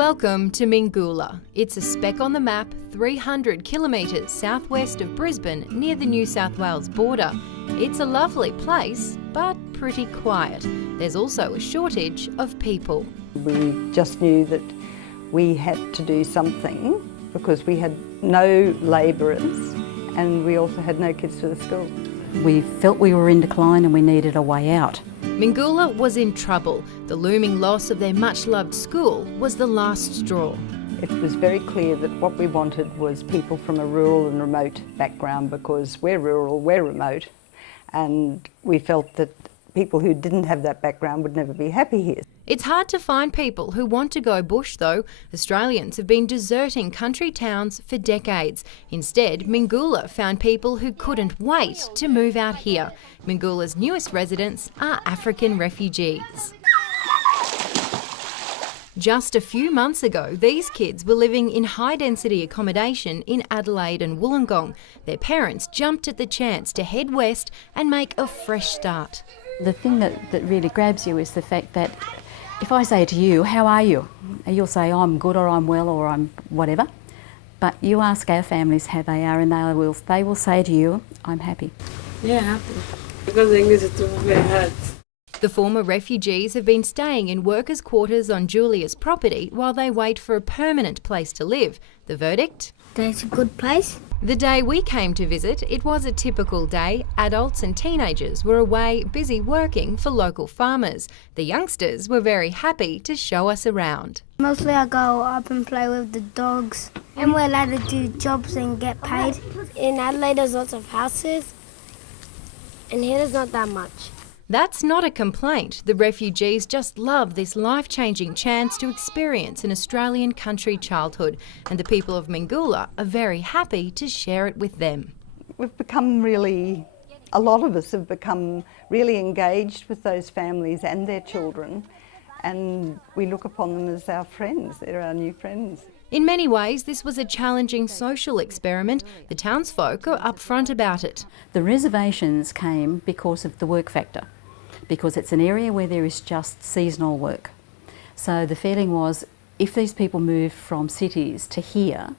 Welcome to Mingoola. It's a speck on the map 300 kilometres southwest of Brisbane near the New South Wales border. It's a lovely place, but pretty quiet. There's also a shortage of people. We just knew that we had to do something because we had no labourers and we also had no kids for the school. We felt we were in decline and we needed a way out. Mingoola was in trouble. The looming loss of their much-loved school was the last straw. It was very clear that what we wanted was people from a rural and remote background because we're rural, we're remote, and we felt that people who didn't have that background would never be happy here. It's hard to find people who want to go bush though. Australians have been deserting country towns for decades. Instead, Mingoola found people who couldn't wait to move out here. Mingoola's newest residents are African refugees. Just a few months ago, these kids were living in high-density accommodation in Adelaide and Wollongong. Their parents jumped at the chance to head west and make a fresh start. The thing that really grabs you is the fact that if I say to you, how are you? You'll say, I'm good or I'm well or I'm whatever. But you ask our families how they are and they will say to you, I'm happy. Yeah, happy. Because English is very hard. The former refugees have been staying in workers' quarters on Julia's property while they wait for a permanent place to live. The verdict? That's a good place. The day we came to visit, it was a typical day. Adults and teenagers were away busy working for local farmers. The youngsters were very happy to show us around. Mostly I go up and play with the dogs and we're allowed to do jobs and get paid. In Adelaide there's lots of houses and here there's not that much. That's not a complaint. The refugees just love this life-changing chance to experience an Australian country childhood, and the people of Mingoola are very happy to share it with them. We've become a lot of us have become really engaged with those families and their children, and we look upon them as our friends. They're our new friends. In many ways, this was a challenging social experiment. The townsfolk are upfront about it. The reservations came because of the work factor, because it's an area where there is just seasonal work. So the feeling was, if these people moved from cities to here,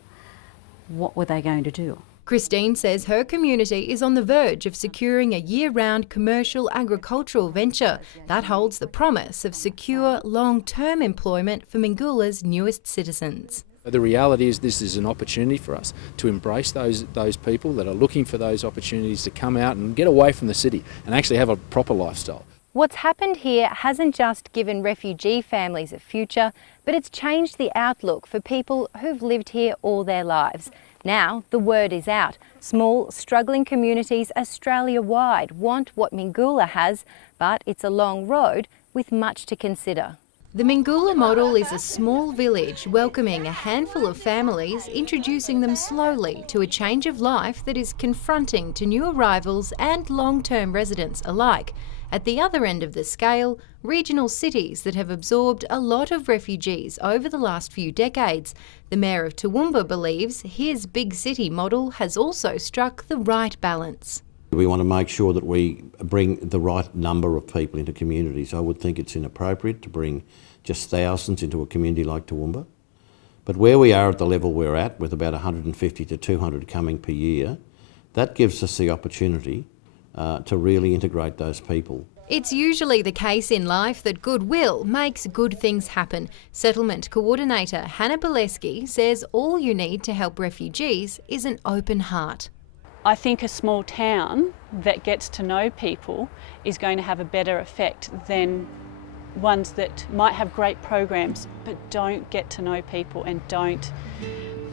what were they going to do? Christine says her community is on the verge of securing a year-round commercial agricultural venture that holds the promise of secure, long-term employment for Mingoola's newest citizens. The reality is this is an opportunity for us to embrace those people that are looking for those opportunities to come out and get away from the city and actually have a proper lifestyle. What's happened here hasn't just given refugee families a future, but it's changed the outlook for people who've lived here all their lives. Now the word is out. Small, struggling communities Australia-wide want what Mingoola has, but it's a long road with much to consider. The Mingoola model is a small village welcoming a handful of families, introducing them slowly to a change of life that is confronting to new arrivals and long-term residents alike. At the other end of the scale, regional cities that have absorbed a lot of refugees over the last few decades. The Mayor of Toowoomba believes his big city model has also struck the right balance. We want to make sure that we bring the right number of people into communities. I would think it's inappropriate to bring just thousands into a community like Toowoomba. But where we are at the level we're at, with about 150 to 200 coming per year, that gives us the opportunity to really integrate those people. It's usually the case in life that goodwill makes good things happen. Settlement Coordinator Hannah Bileski says all you need to help refugees is an open heart. I think a small town that gets to know people is going to have a better effect than ones that might have great programs but don't get to know people and don't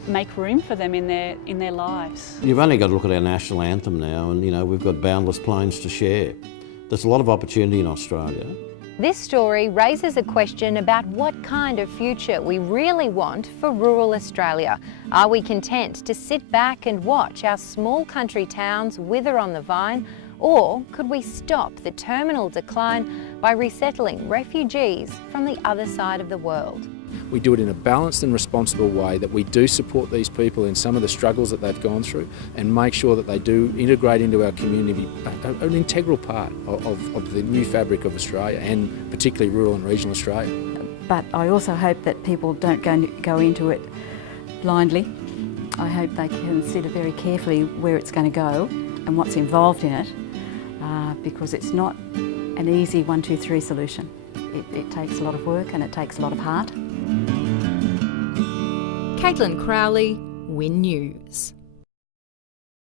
make room for them in their lives. You've only got to look at our national anthem now, and we've got boundless plains to share. There's a lot of opportunity in Australia. This story raises a question about what kind of future we really want for rural Australia. Are we content to sit back and watch our small country towns wither on the vine, or could we stop the terminal decline by resettling refugees from the other side of the world? We do it in a balanced and responsible way, that we do support these people in some of the struggles that they've gone through and make sure that they do integrate into our community, an integral part of the new fabric of Australia, and particularly rural and regional Australia. But I also hope that people don't go into it blindly. I hope they consider very carefully where it's going to go and what's involved in it, because it's not an easy 1, 2, 3 solution. It takes a lot of work and it takes a lot of heart. Caitlin Crowley, Win News.